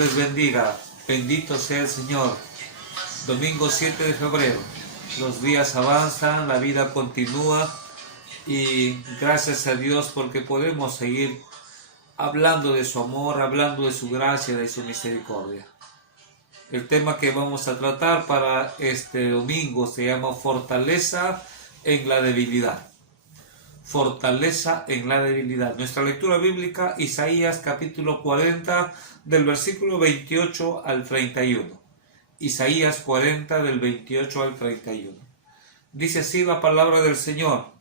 Les bendiga, bendito sea el Señor. Domingo 7 de febrero, los días avanzan, la vida continúa y gracias a Dios porque podemos seguir hablando de su amor, hablando de su gracia, de su misericordia. El tema que vamos a tratar para este domingo se llama fortaleza en la debilidad. Fortaleza en la debilidad. Nuestra lectura bíblica, Isaías capítulo 40, del versículo 28 al 31. Isaías 40, del 28 al 31. Dice así la palabra del Señor.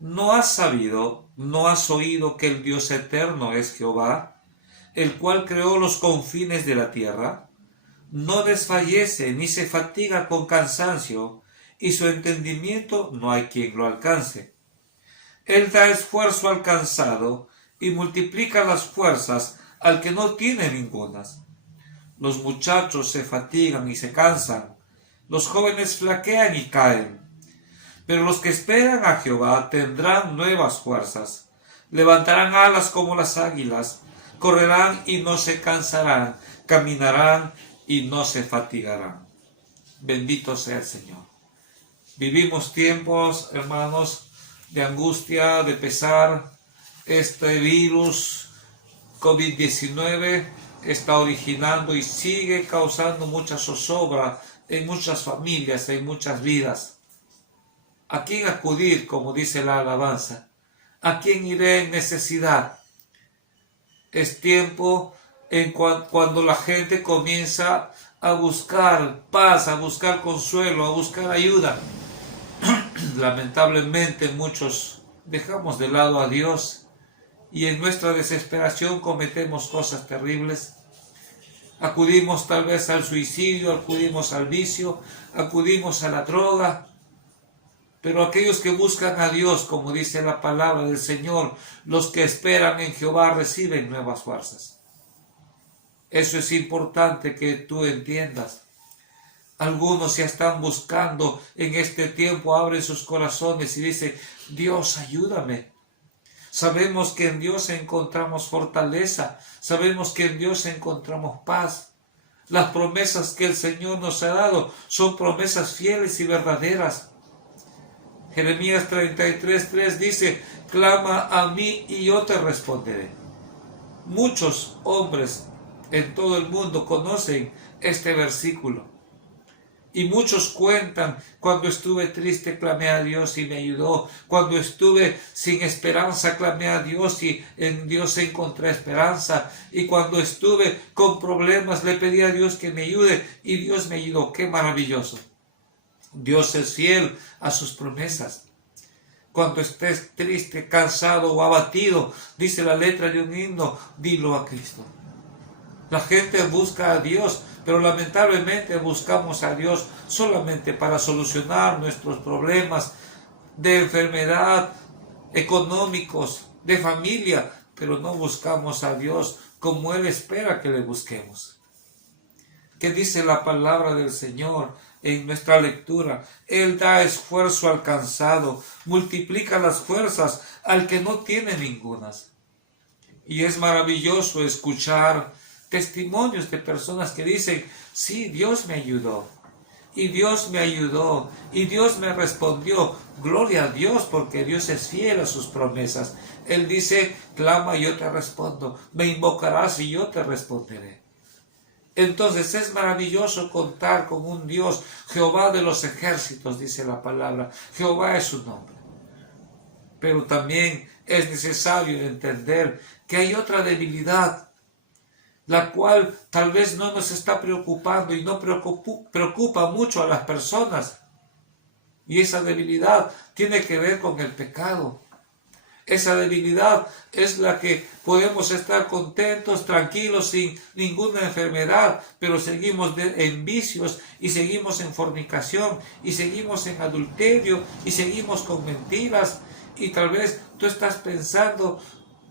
¿No has sabido, no has oído que el Dios eterno es Jehová, el cual creó los confines de la tierra? No desfallece ni se fatiga con cansancio, y su entendimiento no hay quien lo alcance. Él da esfuerzo al cansado y multiplica las fuerzas al que no tiene ningunas. Los muchachos se fatigan y se cansan, los jóvenes flaquean y caen. Pero los que esperan a Jehová tendrán nuevas fuerzas, levantarán alas como las águilas, correrán y no se cansarán, caminarán y no se fatigarán. Bendito sea el Señor. Vivimos tiempos, hermanos, de angustia, de pesar. Este virus COVID-19 está originando y sigue causando mucha zozobra en muchas familias, en muchas vidas. ¿A quién acudir, como dice la alabanza? ¿A quién iré en necesidad? Es tiempo en cuando la gente comienza a buscar paz, a buscar consuelo, a buscar ayuda. Lamentablemente muchos dejamos de lado a Dios y en nuestra desesperación cometemos cosas terribles. Acudimos tal vez al suicidio, acudimos al vicio, acudimos a la droga. Pero aquellos que buscan a Dios, como dice la palabra del Señor, los que esperan en Jehová reciben nuevas fuerzas. Eso es importante que tú entiendas. Algunos ya están buscando en este tiempo, abren sus corazones y dicen, Dios, ayúdame. Sabemos que en Dios encontramos fortaleza, sabemos que en Dios encontramos paz. Las promesas que el Señor nos ha dado son promesas fieles y verdaderas. Jeremías 33:3 dice, clama a mí y yo te responderé. Muchos hombres en todo el mundo conocen este versículo. Y muchos cuentan, cuando estuve triste clamé a Dios y me ayudó. Cuando estuve sin esperanza clamé a Dios y en Dios encontré esperanza. Y cuando estuve con problemas le pedí a Dios que me ayude y Dios me ayudó. ¡Qué maravilloso! Dios es fiel a sus promesas. Cuando estés triste, cansado o abatido, dice la letra de un himno, dilo a Cristo. La gente busca a Dios, pero lamentablemente buscamos a Dios solamente para solucionar nuestros problemas de enfermedad, económicos, de familia, pero no buscamos a Dios como Él espera que le busquemos. ¿Qué dice la palabra del Señor en nuestra lectura? Él da esfuerzo al cansado, multiplica las fuerzas al que no tiene ningunas. Y es maravilloso escuchar testimonios de personas que dicen, sí, Dios me ayudó, y Dios me ayudó, y Dios me respondió. Gloria a Dios, porque Dios es fiel a sus promesas. Él dice, clama y yo te respondo, me invocarás y yo te responderé. Entonces es maravilloso contar con un Dios, Jehová de los ejércitos, dice la palabra. Jehová es su nombre. Pero también es necesario entender que hay otra debilidad, la cual tal vez no nos está preocupando y no preocupa mucho a las personas. Y esa debilidad tiene que ver con el pecado. Esa debilidad es la que podemos estar contentos, tranquilos, sin ninguna enfermedad, pero seguimos en vicios y seguimos en fornicación y seguimos en adulterio y seguimos con mentiras. Y tal vez tú estás pensando,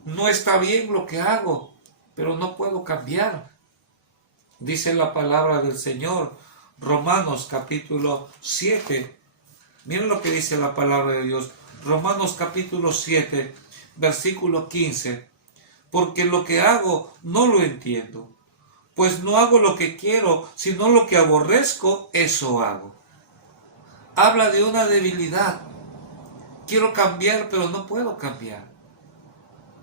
no está bien lo que hago, pero no puedo cambiar. Dice la palabra del Señor, Romanos capítulo 7. Miren lo que dice la palabra de Dios. Romanos capítulo 7, versículo 15. Porque lo que hago no lo entiendo, pues no hago lo que quiero, sino lo que aborrezco, eso hago. Habla de una debilidad. Quiero cambiar, pero no puedo cambiar.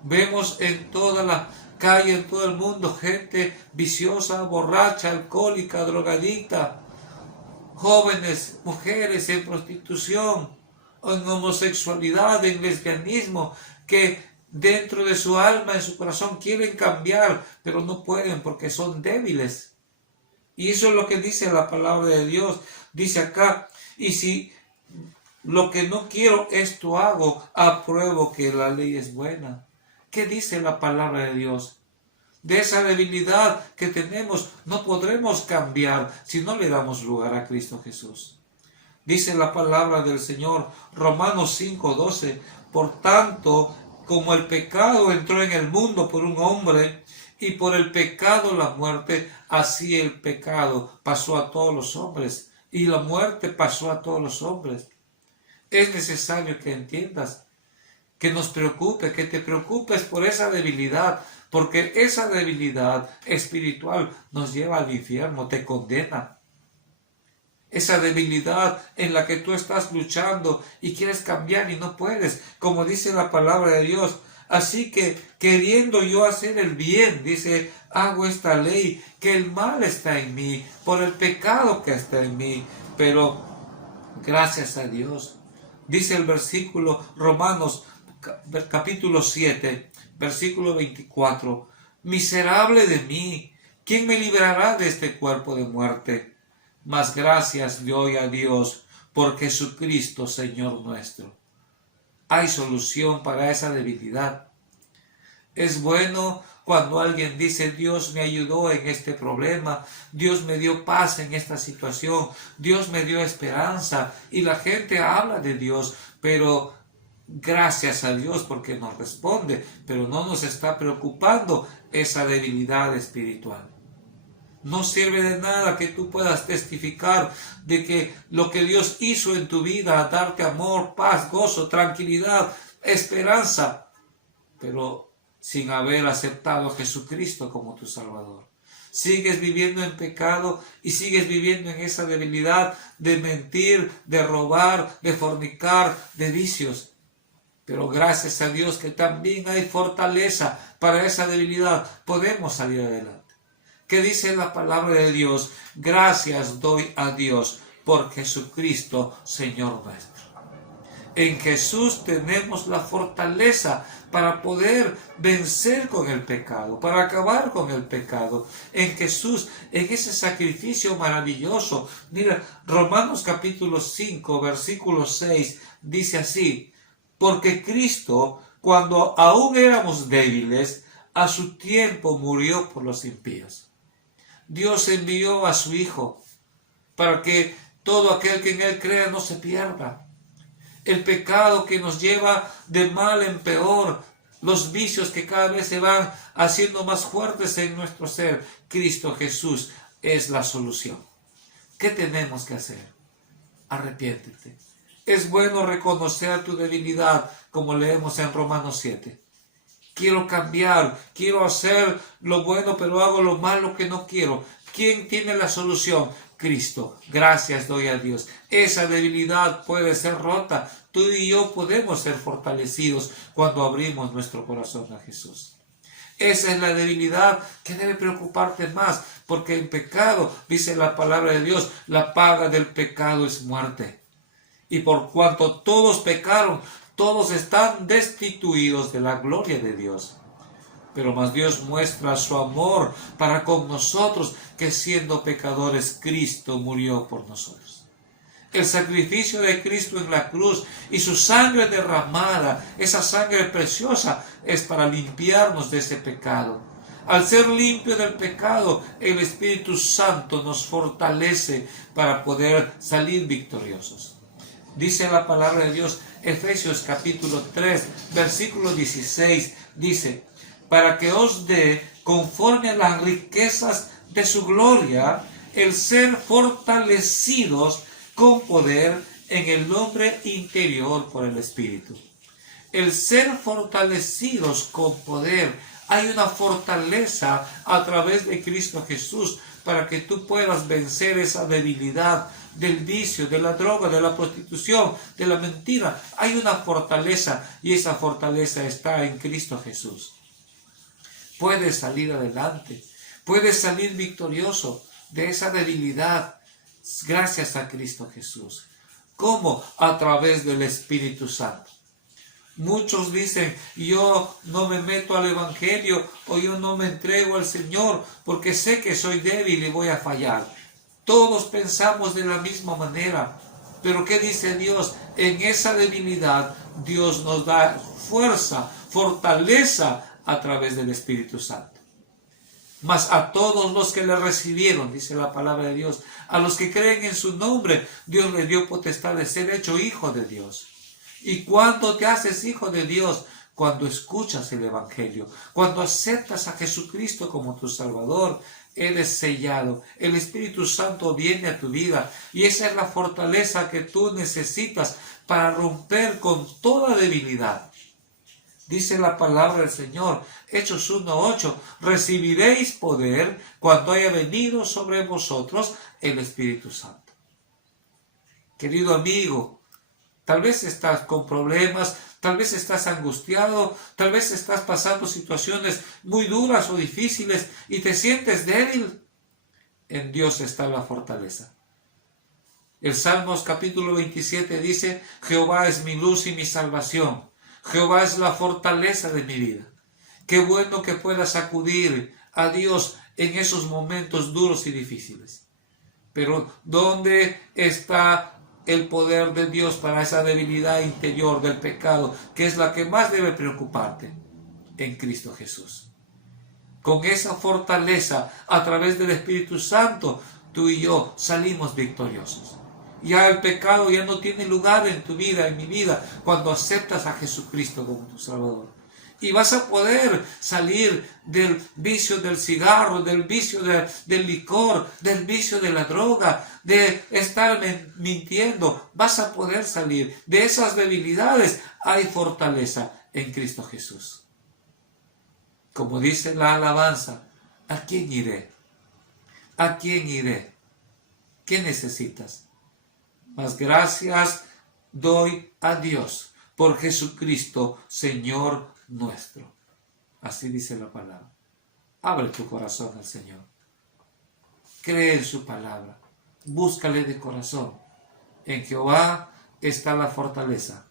Vemos en toda la calle, en todo el mundo, gente viciosa, borracha, alcohólica, drogadicta, jóvenes, mujeres en prostitución, en homosexualidad, en lesbianismo, que dentro de su alma, en su corazón, quieren cambiar, pero no pueden porque son débiles. Y eso es lo que dice la palabra de Dios. Dice acá, y si lo que no quiero, esto hago, apruebo que la ley es buena. ¿Qué dice la palabra de Dios? De esa debilidad que tenemos no podremos cambiar si no le damos lugar a Cristo Jesús. Dice la palabra del Señor, Romanos 5:12, por tanto, como el pecado entró en el mundo por un hombre, y por el pecado la muerte, así el pecado pasó a todos los hombres, y la muerte pasó a todos los hombres. Es necesario que entiendas, que nos preocupe, que te preocupes por esa debilidad, porque esa debilidad espiritual nos lleva al infierno, te condena. Esa debilidad en la que tú estás luchando y quieres cambiar y no puedes, como dice la palabra de Dios. Así que, queriendo yo hacer el bien, dice, hago esta ley, que el mal está en mí, por el pecado que está en mí. Pero, gracias a Dios, dice el versículo Romanos capítulo 7, versículo 24, miserable de mí, ¿quién me librará de este cuerpo de muerte? Mas gracias doy a Dios por Jesucristo, Señor nuestro. Hay solución para esa debilidad. Es bueno cuando alguien dice, Dios me ayudó en este problema, Dios me dio paz en esta situación, Dios me dio esperanza, y la gente habla de Dios, pero gracias a Dios porque nos responde, pero no nos está preocupando esa debilidad espiritual. No sirve de nada que tú puedas testificar de que lo que Dios hizo en tu vida, darte amor, paz, gozo, tranquilidad, esperanza, pero sin haber aceptado a Jesucristo como tu Salvador. Sigues viviendo en pecado y sigues viviendo en esa debilidad de mentir, de robar, de fornicar, de vicios. Pero gracias a Dios que también hay fortaleza para esa debilidad. Podemos salir adelante. ¿Qué dice la palabra de Dios? Gracias doy a Dios por Jesucristo, Señor nuestro. En Jesús tenemos la fortaleza para poder vencer con el pecado, para acabar con el pecado. En Jesús, en ese sacrificio maravilloso. Mira, Romanos capítulo 5, versículo 6, dice así, porque Cristo, cuando aún éramos débiles, a su tiempo murió por los impíos. Dios envió a su Hijo para que todo aquel que en Él crea no se pierda. El pecado que nos lleva de mal en peor, los vicios que cada vez se van haciendo más fuertes en nuestro ser, Cristo Jesús es la solución. ¿Qué tenemos que hacer? Arrepiéntete. Es bueno reconocer tu debilidad, como leemos en Romanos 7. Quiero cambiar, quiero hacer lo bueno, pero hago lo malo que no quiero. ¿Quién tiene la solución? Cristo. Gracias doy a Dios. Esa debilidad puede ser rota. Tú y yo podemos ser fortalecidos cuando abrimos nuestro corazón a Jesús. Esa es la debilidad que debe preocuparte más, porque el pecado, dice la palabra de Dios, la paga del pecado es muerte. Y por cuanto todos pecaron, todos están destituidos de la gloria de Dios. Pero más Dios muestra su amor para con nosotros, que siendo pecadores, Cristo murió por nosotros. El sacrificio de Cristo en la cruz y su sangre derramada, esa sangre preciosa, es para limpiarnos de ese pecado. Al ser limpio del pecado, el Espíritu Santo nos fortalece para poder salir victoriosos. Dice la palabra de Dios, Efesios capítulo 3, versículo 16, dice, para que os dé, conforme a las riquezas de su gloria, el ser fortalecidos con poder en el hombre interior por el Espíritu. El ser fortalecidos con poder. Hay una fortaleza a través de Cristo Jesús para que tú puedas vencer esa debilidad del vicio, de la droga, de la prostitución, de la mentira. Hay una fortaleza y esa fortaleza está en Cristo Jesús. Puedes salir adelante, puedes salir victorioso de esa debilidad gracias a Cristo Jesús. ¿Cómo? A través del Espíritu Santo. Muchos dicen, yo no me meto al Evangelio o yo no me entrego al Señor porque sé que soy débil y voy a fallar. Todos pensamos de la misma manera. Pero ¿qué dice Dios? En esa debilidad Dios nos da fuerza, fortaleza a través del Espíritu Santo. Mas a todos los que le recibieron, dice la palabra de Dios, a los que creen en su nombre, Dios le dio potestad de ser hecho hijo de Dios. ¿Y cuándo te haces hijo de Dios? Cuando escuchas el Evangelio, cuando aceptas a Jesucristo como tu Salvador, eres sellado. El Espíritu Santo viene a tu vida y esa es la fortaleza que tú necesitas para romper con toda debilidad. Dice la palabra del Señor, Hechos 1:8, recibiréis poder cuando haya venido sobre vosotros el Espíritu Santo. Querido amigo, tal vez estás con problemas, tal vez estás angustiado, tal vez estás pasando situaciones muy duras o difíciles y te sientes débil. En Dios está la fortaleza. El Salmos capítulo 27 dice, Jehová es mi luz y mi salvación. Jehová es la fortaleza de mi vida. Qué bueno que puedas acudir a Dios en esos momentos duros y difíciles. Pero ¿dónde está el poder de Dios para esa debilidad interior del pecado, que es la que más debe preocuparte? En Cristo Jesús. Con esa fortaleza, a través del Espíritu Santo, tú y yo salimos victoriosos. Ya el pecado ya no tiene lugar en tu vida, en mi vida, cuando aceptas a Jesucristo como tu Salvador. Y vas a poder salir del vicio del cigarro, del vicio del licor, del vicio de la droga, de estar mintiendo. Vas a poder salir de esas debilidades. Hay fortaleza en Cristo Jesús. Como dice la alabanza, ¿a quién iré? ¿A quién iré? ¿Qué necesitas? Mas gracias doy a Dios por Jesucristo, Señor nuestro. Así dice la palabra. Abre tu corazón al Señor. Cree en su palabra. Búscale de corazón. En Jehová está la fortaleza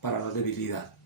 para la debilidad.